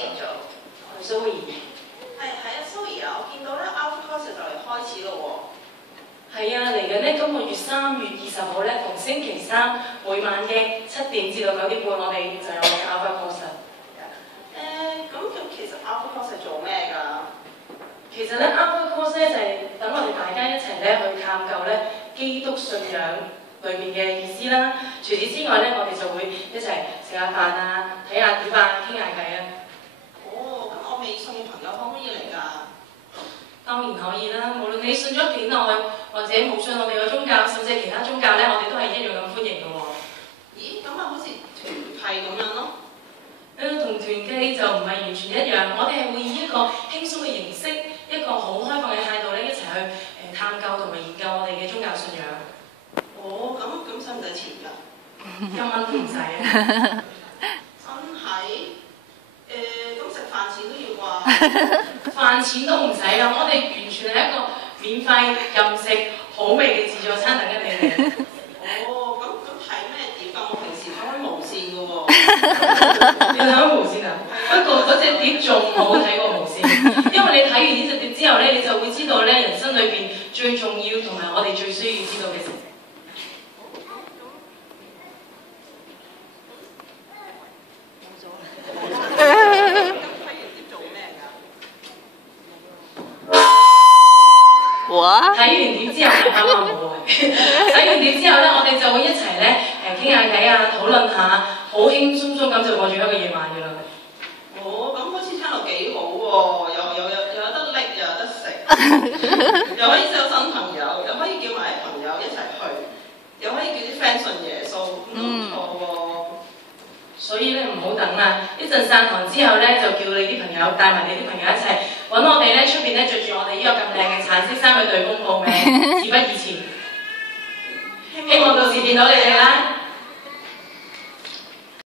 前做。蘇怡。係啊，蘇怡啊，我見到咧 Alpha Course 就嚟開始咯喎。係啊，嚟緊呢，今個月3月20號咧，逢星期三每晚嘅7點至到9點半，我哋就有嘅 Alpha Course。咁其實 Alpha Course 係做咩㗎？其實咧 Alpha Course 咧就係等我哋大家一齊咧去探究咧基督信仰裏面嘅意思啦。除此之外咧，我哋就會一齊食下飯啊、睇下碟啊、傾下偈啊。哦，咁我未信嘅朋友可唔可以嚟㗎？當然可以啦，無論你信咗幾耐，或者冇信我哋嘅宗教，甚至係其他宗教咧，我哋都係一樣咁歡迎嘅喎。咦，咁啊好似團契咁樣咯。同團契就唔係完全一樣，我哋係會以一個輕鬆嘅形式，一個好開放嘅態度咧，一齊去探究同埋研究我哋嘅宗教信仰。哦，咁使唔使錢㗎？1蚊都唔使啊！真係？咁食飯錢都要啩？飯錢都唔使啦，我哋完全係一個免費任食好味嘅自助餐等緊你哋。哦，咁睇咩碟㗎？我平時睇開無線㗎喎。你睇開無線啊？不過嗰隻碟仲好睇過無線，因為你睇完呢隻碟之後咧，你就會知道咧人生裏邊最重要同埋我哋最需要知道嘅事。睇完碟之後係啱啱好喎。睇完碟之後咧，我哋就會一齊咧傾下偈啊，討論下，好輕鬆鬆咁就過住一個夜晚㗎啦。哦，咁好似聽落幾好喎，又有得拎，又有得食，又可以收新朋友，又可以叫埋啲朋友一齊去，又可以叫啲 friend 信耶穌，都唔錯喎。所以咧唔好等啦，一陣散堂之後咧，就叫你啲朋友帶埋你啲朋友一齊揾我哋咧，出邊咧着住我哋呢個咁靚嘅橙色衫去隊工報名，事不宜遲。希望到時見到你哋啦。